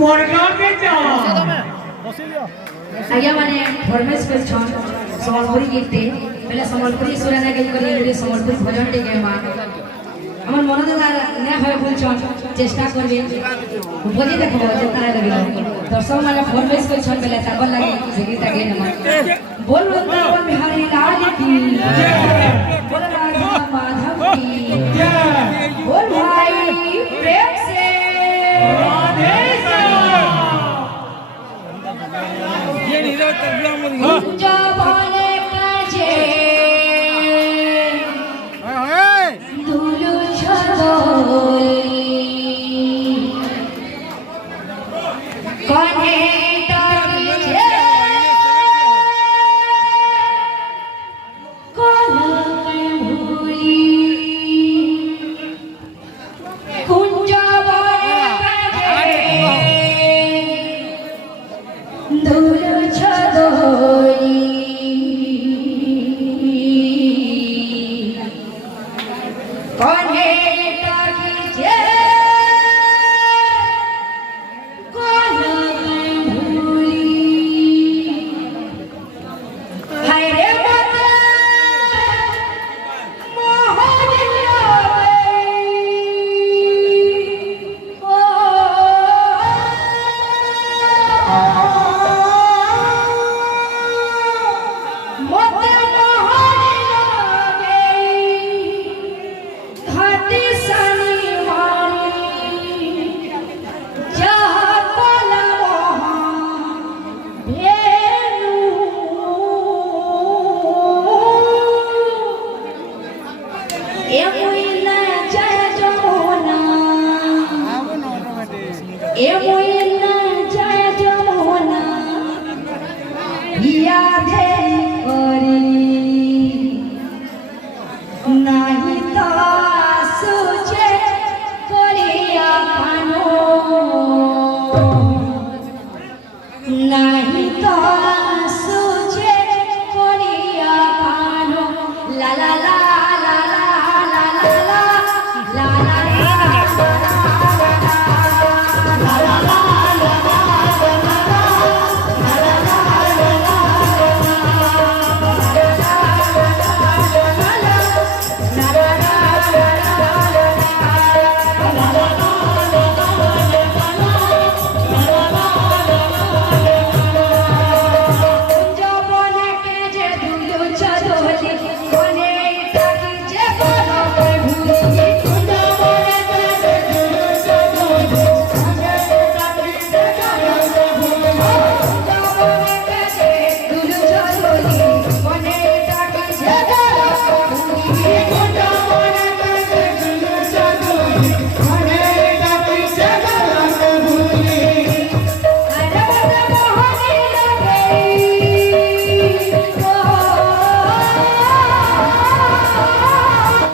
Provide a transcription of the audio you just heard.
পরগাঁকে যাও आज्ञा माने फरमाइश कर छन संबलपुरी गीते पहले संबलपुरी सुराना गीत करी रे संबलपुरी भजन टे गेमा हमर मन दादा ने होय बोल छन चेष्टा करबे बजे देखबो जे तारा लगे दर्शक माने फरमाइश कर छन पहले ताबल लागे जे गीत गे न बोल वृंदावन बिहारी लाल की बोल राधा माधव की बोल भाई प्रेम से राधे जबाने काजे दुलु छदोली कने डरिजे कोन भूली कुंजबाने काजे दुलु छदोली कने डरिजे कोन भूली हाय रे मत मोहनिया ओ मत